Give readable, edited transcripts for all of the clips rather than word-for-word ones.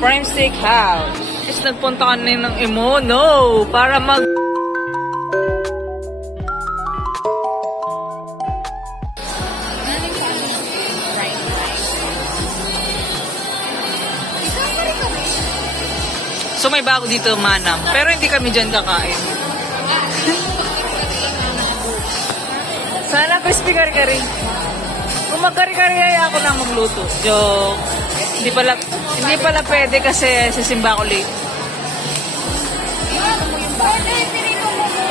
Prime Steak House. Is nagpunta ka na ng Imono para mag... So may bago dito, Manam. Pero hindi kami dyan kakain. Sana crispy kari-kari. Kung magkari-kari ay ako nang magluto. Joke. Hindi pala pwede kasi sa simba ko late.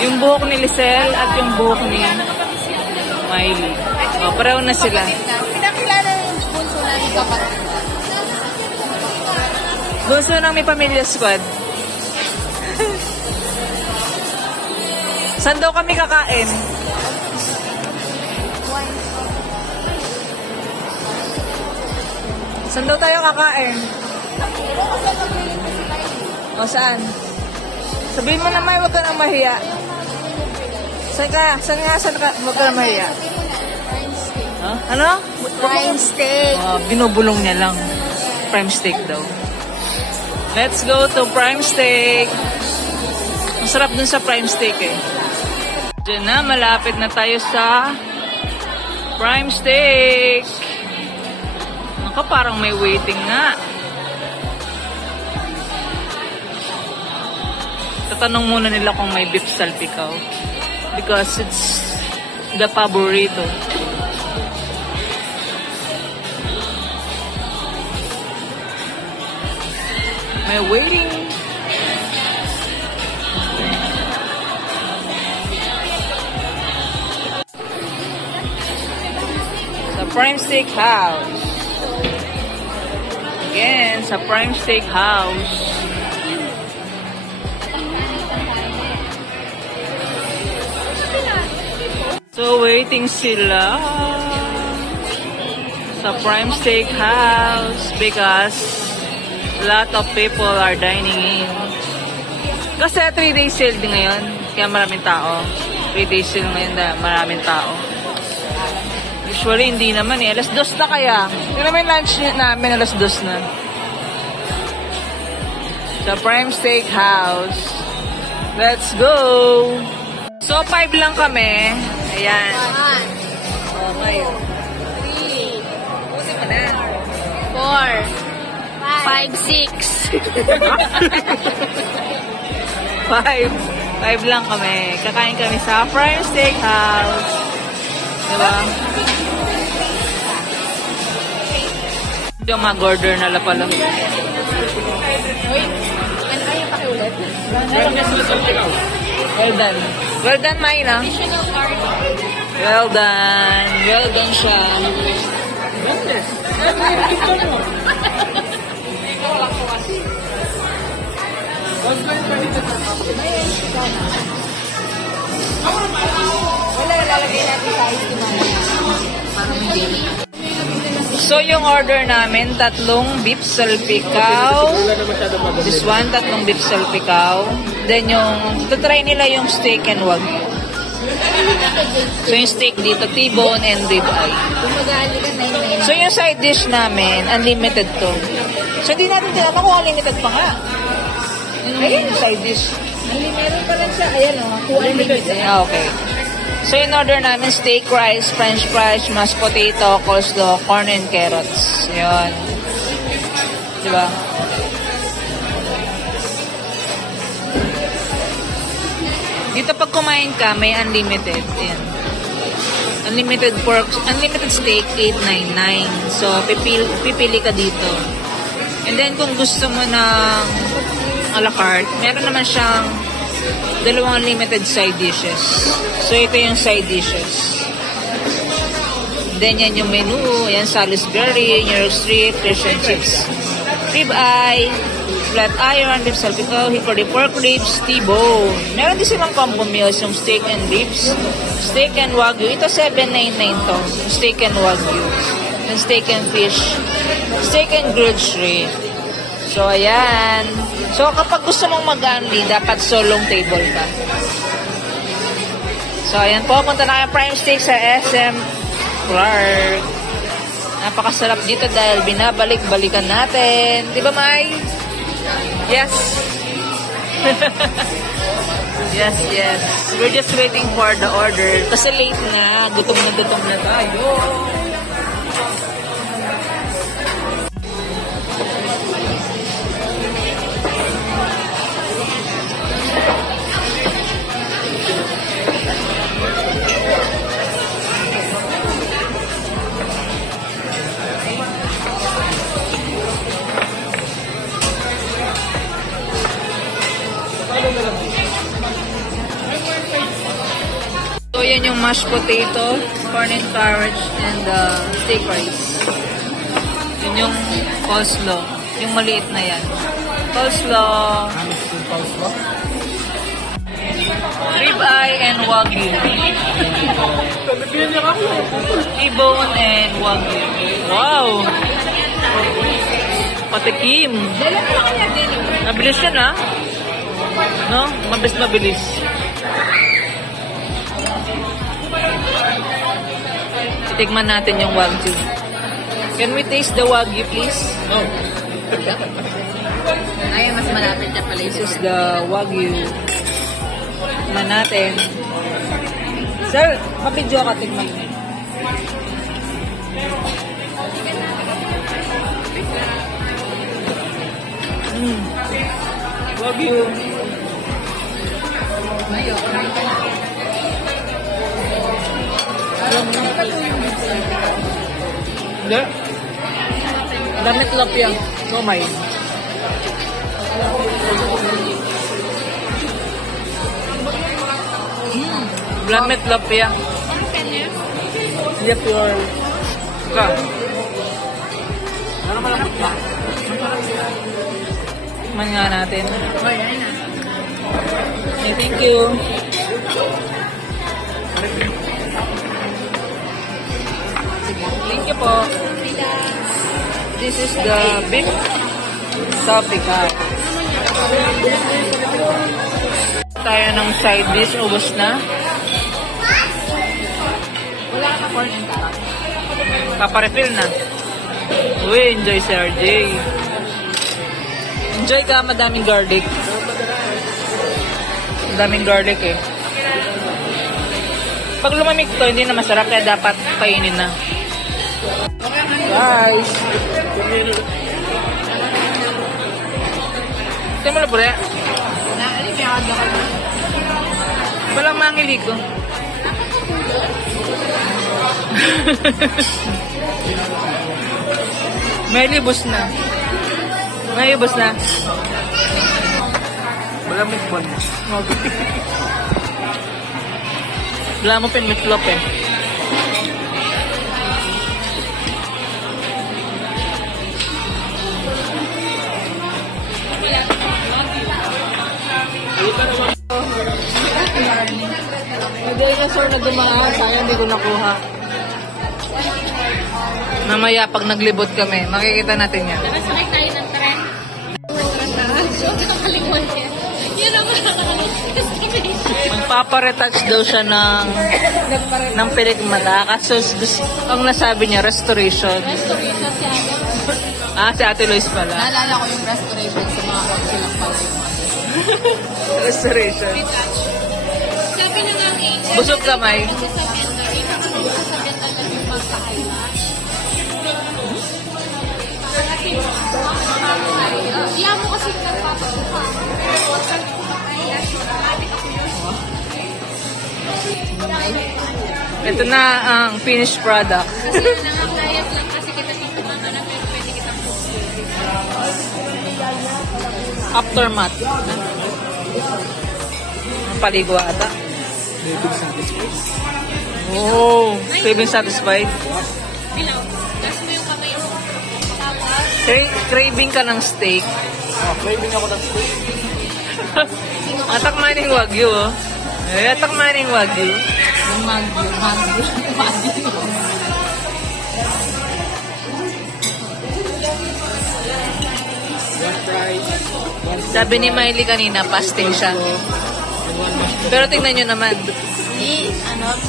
Yung buhok ni Lisel at yung buhok ni Miley. O, pareho na sila. Pinakilala yung bunso na ni kapatid. Bunso ng may pamilya squad. Saan daw kami kakain? Saan daw tayo kakain? O saan? Sabihin mo naman, huwag ka nang mahiya. Saan ka? Huwag ka nang mahiya. Huh? Ano? Prime steak. Binubulong niya lang. Prime steak daw. Let's go to Prime Steak. Masarap dun sa Prime Steak eh. Diyan na, malapit na tayo sa Prime Steak. Naka, parang may waiting nga. Tatanong muna nila kung may beef salpikaw. Because it's the paborito. May waiting. Sa Prime Steak House. Again, sa Prime Steak House. So, waiting sila sa Prime Steak House because a lot of people are dining in. Kasi 3-day sale din ngayon. Kaya maraming tao. 3-day sale ngayon na maraming tao. Usually, hindi naman eh. Alas 2 na kaya. Hindi naman lunch namin. Alas 2 na. Sa Prime Steak House. Let's go! So, 5 lang kami. Ayan. Okay. 3, Buti mo na. 4, 5, 6. 5 lang kami. Kakain kami sa Prime Steak House. Diba? Yung mag-order na la pala. Uy, ano kayo pakiulit? Well done. Well done, Mayna. Additional card. Well done. Well done siya. Wala, lalagay natin sa ice cream. So, yung order namin, 3 beef salpikaw. This one, 3 beef salpikaw. Then, try nila yung steak and wagyu. So, yung steak dito, T-bone and ribeye. So, yung side dish namin, unlimited to. So, hindi natin tinama kung unlimited pa nga. Ayun yung side dish. Meron pa lang siya. Ayan o, unlimited. Okay. So, in order namin, steak, rice, french fries, mashed potato, coleslaw, corn and carrots. Yun. Diba? Dito pag kumain ka, may unlimited. Ayan. Unlimited pork, unlimited steak, $8.99. So, pipili ka dito. And then, kung gusto mo ng a la carte, meron naman siyang 2 unlimited side dishes. So, ito yung side dishes. Then, yan yung menu. Yan, Salisbury, New York Strip, fish and chips. Ribeye, flat iron, beef salpikaw, hickory pork ribs, T-bone. Meron din silang combo meals, yung steak and ribs, steak and wagyu. Ito, $7.99 to. Steak and wagyu. Yung steak and fish, steak and grilled shrimp. So, ayan. So, kapag gusto mong mag-unli, dapat solong table ka. So, ayan po. Punta na kayo Prime Steak sa SM Clark. Napakasarap dito dahil binabalik-balikan natin. Di ba, Mai? Yes. Yes, yes. We're just waiting for the order. Kasi late na. Gutom na tayo. So, yan yung mashed potato, corn and carrots, and steak rice. Yun yung coleslaw. Yung maliit na yan. Coleslaw. Ribeye and wagyu. T-bone and wagyu. Wow! Patikim. Mabilis yan, ha? No? Mabilis. Tikman natin yung wagyu. Can we taste the wagyu, please? No. Ayun, mas malapit na pala. This is the wagyu. Tikman natin. Sir, mapidyo ka, tikman mo. Wagyu. Hindi. Damit lapya. Kamay. Damit lapya. Hindi pure. Ka. Ano malapit ba? Tikman nga natin. Thank you. Thank you po. This is the beef sapicat. Tayo ng side dish. Ubos na. Wala ka corn and carrot. Paparefill na. Uy, enjoy si RJ. Enjoy ka, madaming garlic. Madaming garlic eh. Pag lumamig to, hindi na masarap kaya dapat kainin na. Guys. Ito mo na po rin. Walang mangili ko. May libos na. Wala mo po. Wala mo pinmitlop eh. Hindi na sir na dumaan. Sayang hindi ko nakuha. Mamaya pag naglibot kami, makikita natin yan. Nakasakay tayo ng tren. So, nakakalimutan yan. Yun ang estimation. Magpaparetouch daw siya ng pelikmata. Kaso ang nasabi niya, restoration. Restoration si Ate. Si Ate Lois pala. Naalala ko yung restoration sa mga silang pala yung Restoration. Sabi na ng agent. Busog kamay. Kasi sa vendor, yung nakasabit talaga yung magka-highlight. Diyan mo kasi nagpapasuka. Ito na ang finished product. Kasi nangangayat lang kasi kita ng kumama na pero pwede kitang Aftermath. Paligo ata. Oh, saving satisfied. Bilaw. Tapos mo yung kamay mo. Tapos, Craving ka ng steak. Craving ako ng steak. Atak maning wagyu, oh. Atak maning wagyu. yung magyo. One fries. Sabi ni Miley kanina, fasting siya. Pero tingnan nyo naman.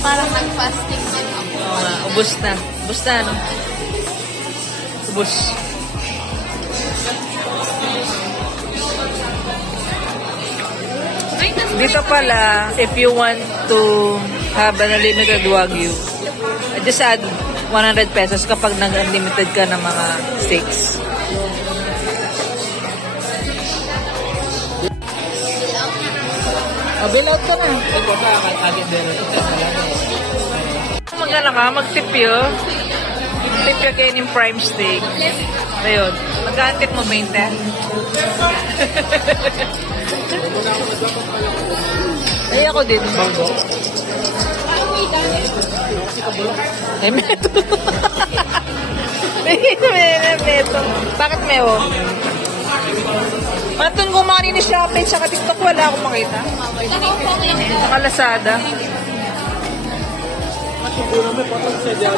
Parang nag-fasting din ako. Oo nga, ubos na. Ubos na, no? Ubus. Dito pala, if you want to have an unlimited Wagyu, just add 100 pesos kapag nag-unlimited ka ng mga steaks. Bill out ko na. Ito sa akin din. Magana ka, mag-tip yun. Tip ka kayo ng prime steak. Ayun. Magka-tip mo 20. Ay, ako din. Banggo. Ay, meto. Meto. Bakit mewo? Matun ko mga ni Shopee sa TikTok, wala akong makita. Sa Lazada. Siguro may patag sa diyan.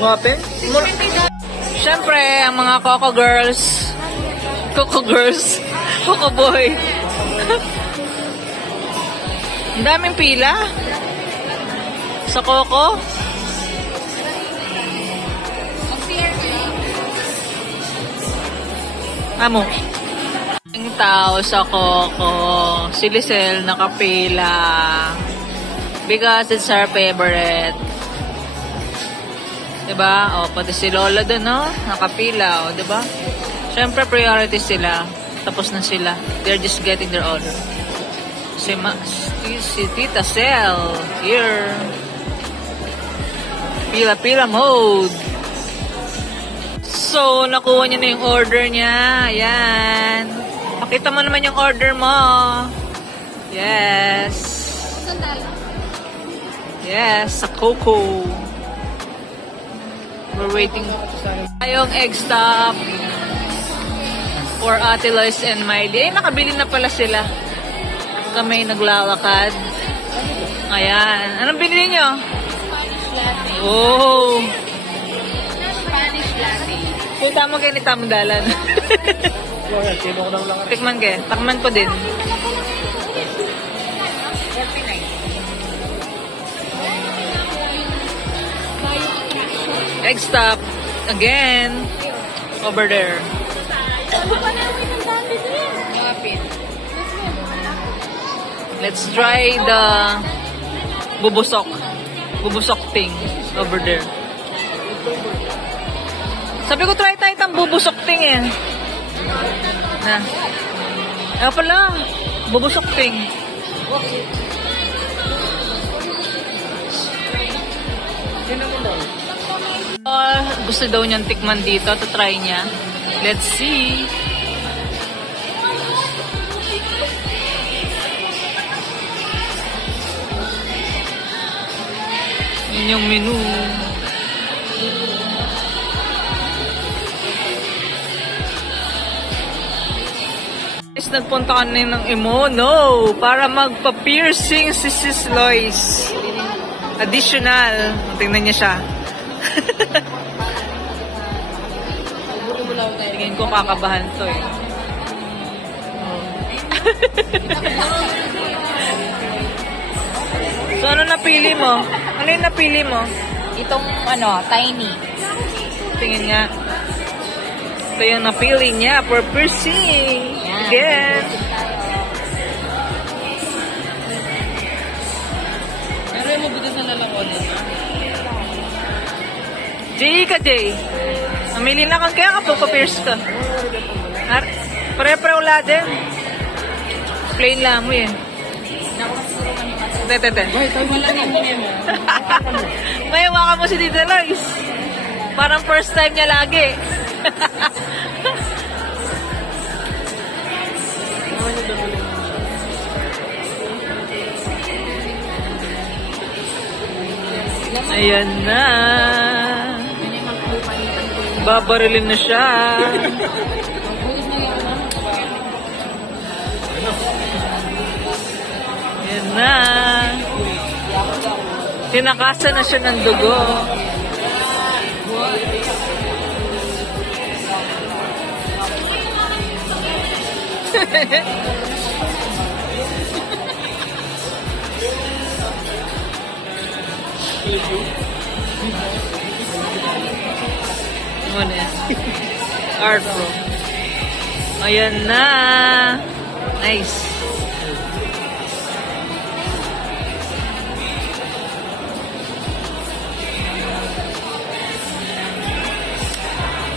Wapen? Siyempre, ang mga Coco Girls, Coco Boy. Ang daming pila sa Coco. Amo. Ang tao sa Coco, si Lisel nakapila because it's her favorite. Diba? O, pati si Lola dun, no? Nakapila, o, diba? Siyempre, priority sila. Tapos na sila. They're just getting their order. Si Tita Cel, here. Pila-pila mode. So, nakuha niya na yung order niya. Ayan. Pakita mo naman yung order mo. Yes. Yes, sa Coco. We're waiting. Tayong egg stop for Ate Lois and Miley. Eh, nakabili na pala sila. Kami naglalakad. Ayan. Anong binili nyo? Oh. Spanish latte. Punta mo kayo ni Tamdalan. Tikman kayo. Takman ko din. 49. Egg stop. Again. Over there. Let's try the bubusok. Bubusok thing. Over there. Sabi ko, try tayo itang bubusok ting eh. Na. Kaya pala, bubusok ting. Gusto daw niyang tikman dito to try niya. Let's see. Yun yung menu. Nagpunta ka na ng Imono para magpa-piercing si Sis Lois. Additional. Tingnan niya siya. Tingin ko kakabahan to eh. So ano napili mo? Ano yung napili mo? Itong tiny. Tingin nga. Ito yung napili niya for piercing. Again. Pero yung mabutas na lang ulit. Jay ka, Jay. Namili na kang kaya ka po, pa-pierce ka. Pare-pare wala din. Plain lang mo yan. Tete. May hawakan mo si Tita Lois. Parang first time niya lagi. Ayan na. Babarilin na siya. Ayan na. Tinakasan na siya ng dugo. Ano yan? Art Pro. Ayan na. Nice.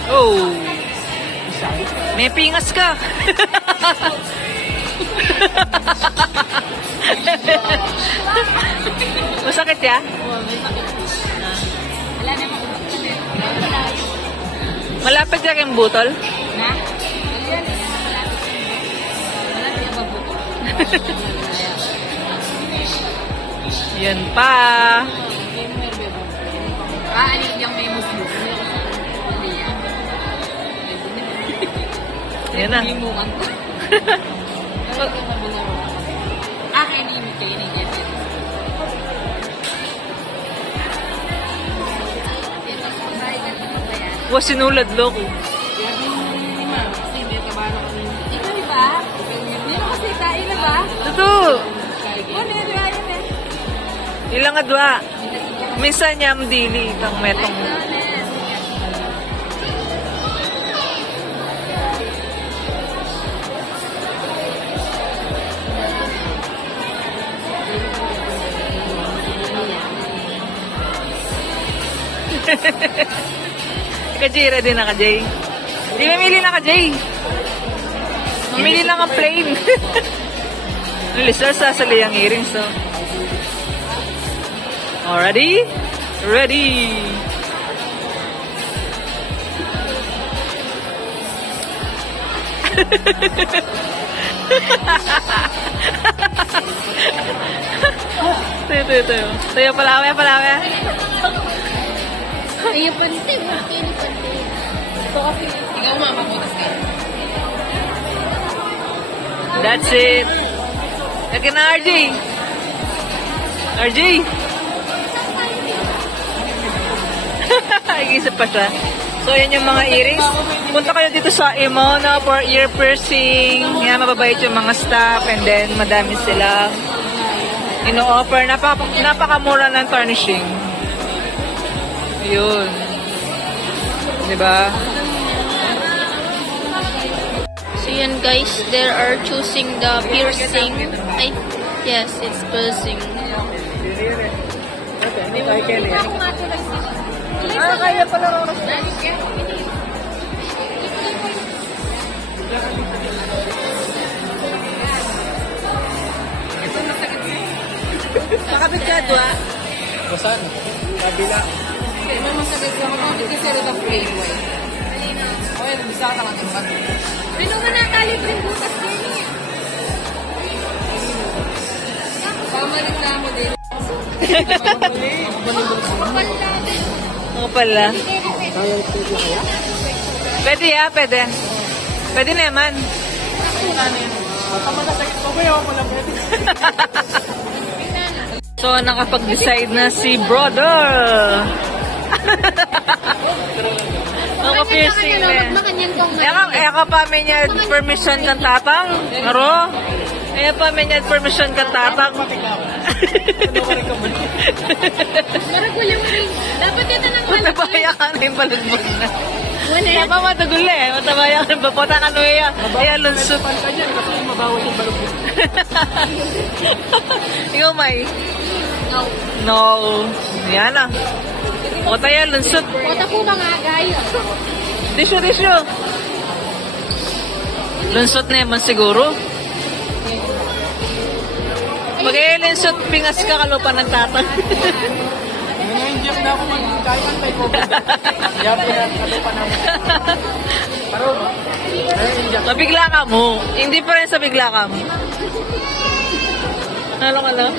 Oh. May pingas ka. Masakit ya? Wala naman. Malapit ka kayong butol? Na? Wala naman mabuto. Yan pa. Ano yung may muslim? Hindi yan. Yan na. Hindi mo ang akin yung kayo na yan. Wa sinulad loko. Ikaw ba? Hindi mo kasi kain na ba? Totoo. Ano yun? Ilang adwa. Minsan niya dili itang metong. Ka-Jay, ready na ka-Jay? Hindi mamili na ka-Jay. Mamili lang ang plain. Listeners, sasali ang earrings, so. Already? Ready! Ito. Tayo palawe. Ay, pante. Bakit pante? Ito kasi, ikaw mamabutas ka. That's it. Kaya na, RJ. RJ. Nag-isip pa siya. So, yan yung mga earrings. Punta kayo dito sa Imona for ear piercing. Yan, mababait yung mga staff. And then, madami sila. Ino-offer. Napakamura ng tarnishing. Ayun. Diba? So yan guys, they are choosing the piercing. Ay, yes, it's piercing. Kaya pala rin. Nakabit ka, Dwa? Basan? Kabila. May masakit sa ako kasi rin ang plain white. Okay, bisa ka lang ang bago. Ano mo nakalibre butas din eh? Pamalit na mo din. Oo pala. Pwede ya, pwede. Pwede naman. So, nakapag-decide na si brother. Naka-piercing na. Eka pa may niya permission kang tatang. Aro? Eka pa may niya permission kang tatang. Dapat ito nang Matabaya ka na yung balugbog na. Kaya pa matagul eh. Matabaya ka na. Bapota ka na iya. Kaya lunsot. Kasi mabawal yung balugbog. Ikaw, May? No. No. Yan ah. O tayo, lunsot. Kota po mga agay. Disyo. Lunsot na yaman siguro. Mag-i-lunsot, pingas ka kalupan ng tatang. Nag-inject na ako magkain tayo po. Kaya pinagkalupa namin. Pero, nag-inject. Mabigla ka mo. Hindi pa rin sa bigla ka mo. Ano ka lang?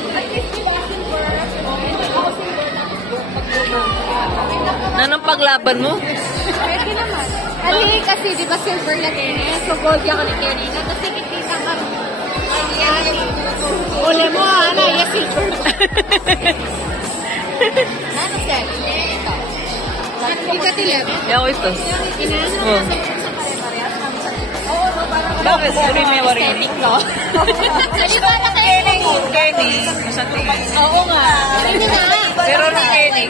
Anong paglaban mo? Pwede naman. Ali, kasi di ba silver na ganyan? So gold yan ka ni kanina. Kasi kikita ka. Uli mo, ano, yung silver ba? Ano, sir? Ito. Hindi ka tilip? Ako ito. Inaano Oh. na sa pare-parehas. Oo, parang Bakit? Uri may warin. Aesthetic ko. Kasi para kayo Kenny, masante. Oo nga. Hindi na. Pero ni Kenny,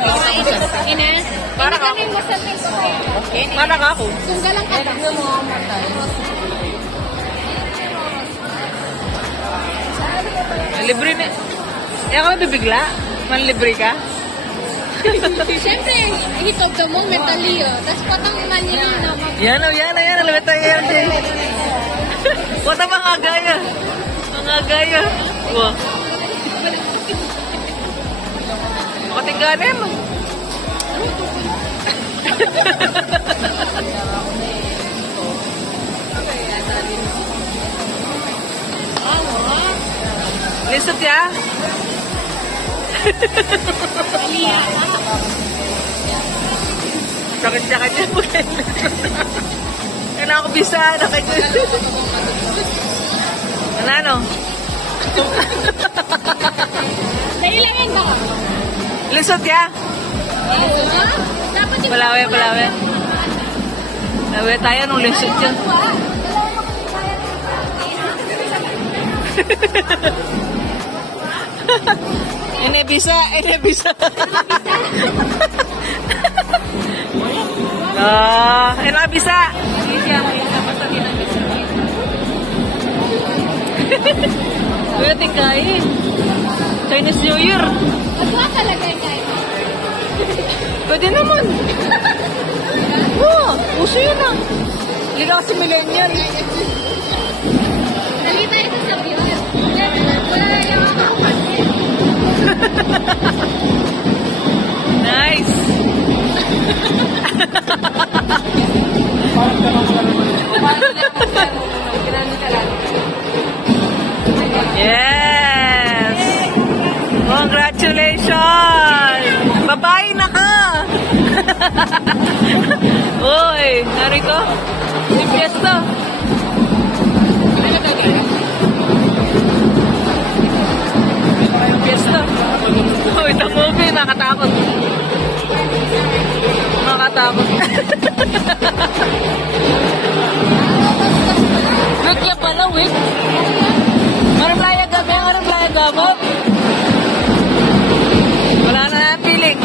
Ina, para ka mo sa pinto. para ka ako. Kung galang ka mo, matay. Libre na. Eh, ako bibigla? Manlibre ka? Siyempre, hit of the moment, Leo. Tapos patang Manila naman. Yan o, yan. Alam tayo yan. Wata mga gaya. Mga gaya. Wow. Makatingganin mo. Lisot ya? Sakit-sakit niya po. Kailangan ko bisa. Ano? Dali lang yan ba? Lisot ya? Dapat yung Palawe. Lawe tayo nung lisot yan. Inebisa. Inebisa. Kuya, tingkain. Chinese New Year. Magwa talaga yan. Pwede naman. Oo, uso yun ah. Hindi ka kasi millennial. Dali tayo sa viewer. Wala yung ako kasi. Nice. Yes. Congratulations. Babae na ka. Uy, narito. Si Fiesta. Fiesta. Uy, ito movie. Nakatakot. Wait ka pala, wait. Marang playa gabi, Wala na ang feeling.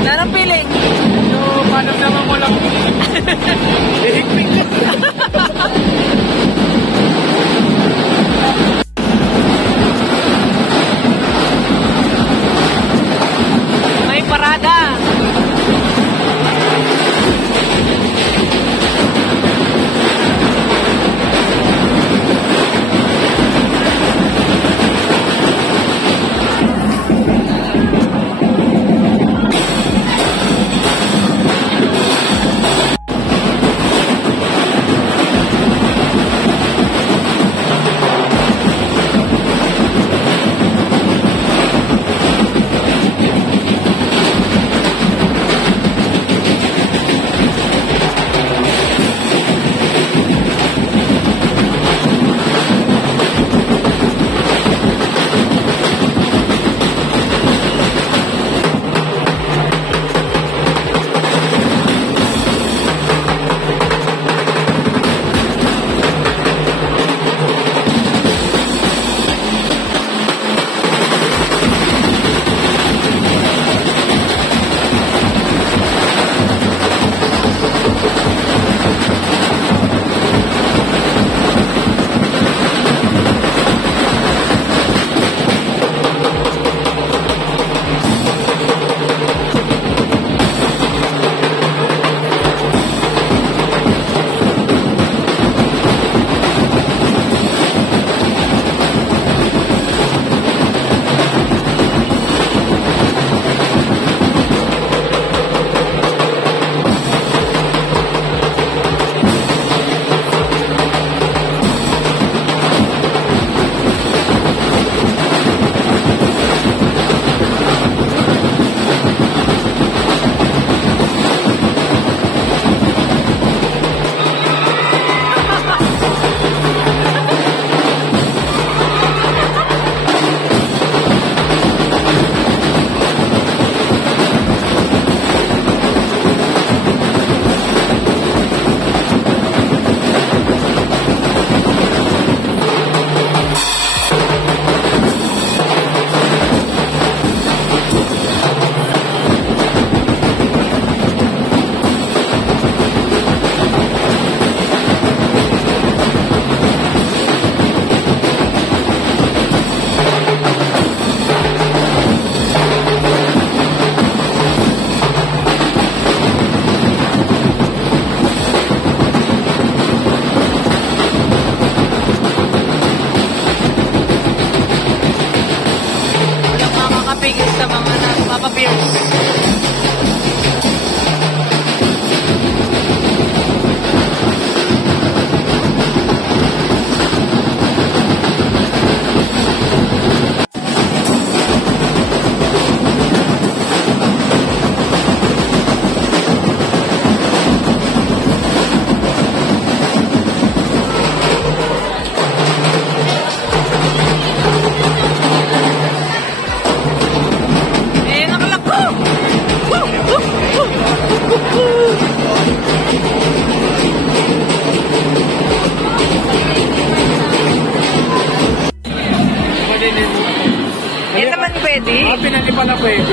Wala na feeling. So, paano naman mo lang? Hihigpig ka. May parada.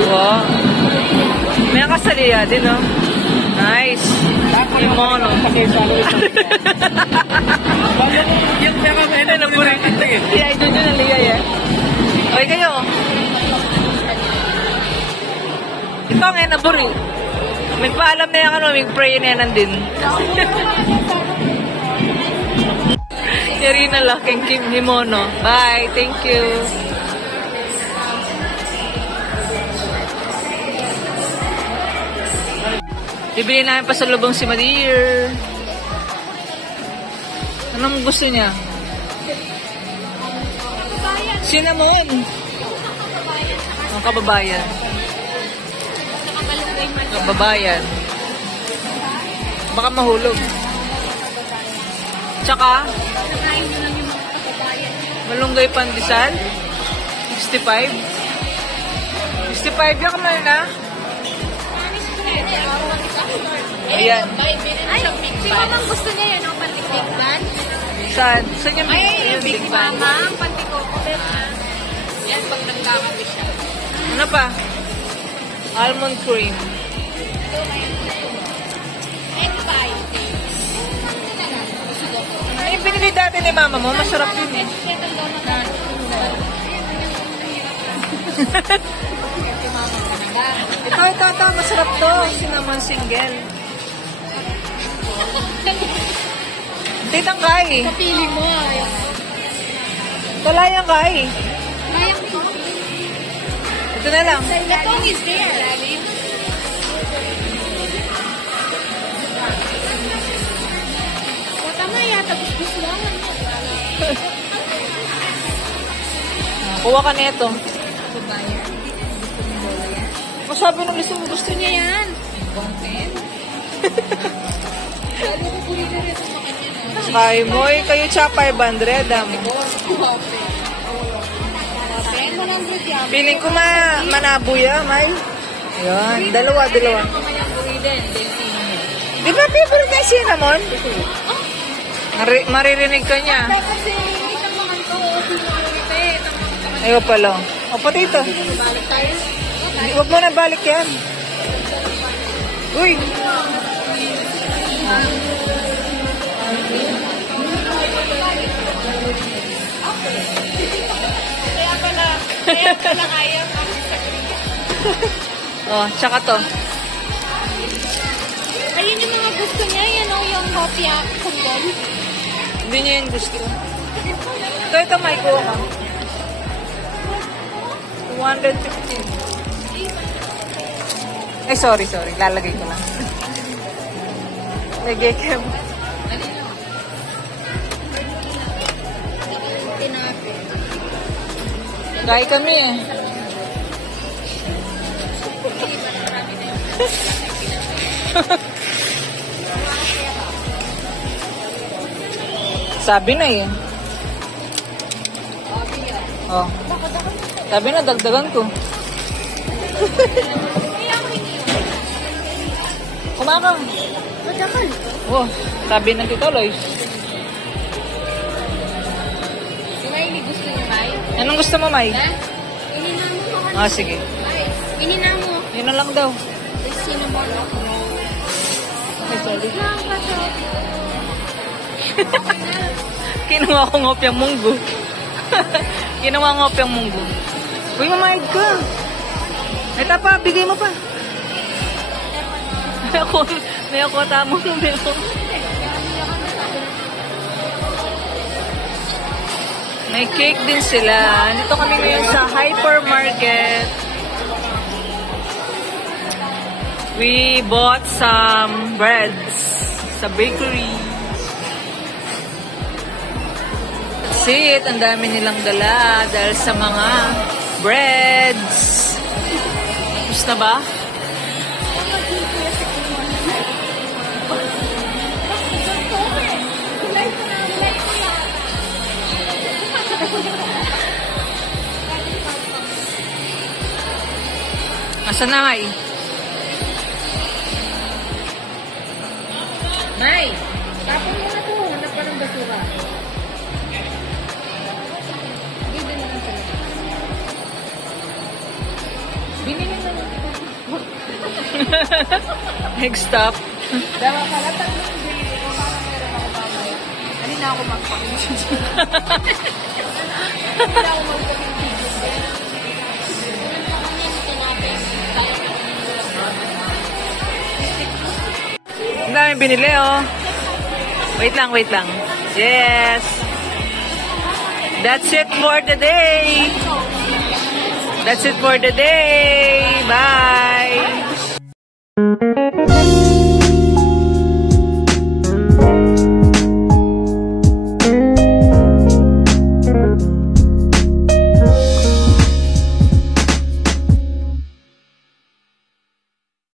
Wow. May kasaliya din, no? Nice. Imono. Yung pera mo yun, naburi. Yeah, ito dyan ang ligay eh. Okay kayo. Ito nga, naburi. Magpaalam na yan, mag-pray na yan din. Yarina laking Kim Himono. Bye. Thank you. Bibili namin pasalubong si Madir. Anong gusto niya? Cinnamon. Ang kababayan. Kababayan. Baka mahulog. Tsaka, malunggay pandesal. 65. 65 yan kamay na. Ayan. Ay, si Mamang gusto niya yan, ang pantikman. Saan? Saan yung Ay, yung big Mamang, pantikoko. Yan, pag nagkakapi siya. Ano pa? Almond cream. Egg pie. Ay, yung binili dati ni mama mo, masarap yun eh. Ito, masarap to. Cinnamon single. Titang kai. Kapili mo. Talayang kai. Mayang ko. Ito na lang. The tongue is there. Tama yata, gusto lang. Kuha ka nito. Masabi nung gusto niya yan. Kaya mo, kayo siya 500. Piling ko manabuya, may. Ayan, dalawa. Di ba favorite na cinnamon? Maririnig ka niya. Ayaw pala. O, pati ito. Huwag mo na balik yan. Uy! Kaya pala kaya Oh, tsaka to. ayun yung mga gusto niya, yan o yung hopia kundol. Hindi niya yung gusto. Ito, may kuha ka. 250. Ay, sorry. Lalagay ko lang. Lagay ko. Gaya kami eh. Sabi na eh. Oh. Sabi na, dagdagan ko. Kumakang. Oh, sabi ng Tito Lois. May gusto niya, May? Anong gusto mo, May? Inina mo. Ah, sige. Inina mo. Yun na lang daw. Sino mo ako? Ay, sorry. Kinuha ko ngopyang munggo. Kinuha ngopyang munggo. Uy, mamayad ka. Ito pa, bigay mo pa. May ako tamo. May cake din sila. Dito kami ngayon sa hypermarket. We bought some breads sa bakery. That's it. Ang dami nilang dala dahil sa mga breads. Gusto na ba? Asan na, May? May, tapon mo na ito. Hanap pa ng basura. Bibili na lang sila. Binili na lang. Next stop. Dawa pala, tatlong binili ko. Parang meron ako mamaya. Hindi na ako magpapinsin. Hindi na ako magpapinsin. Ang dami binili, oh. Wait lang, wait lang. Yes. That's it for today. That's it for today. Bye.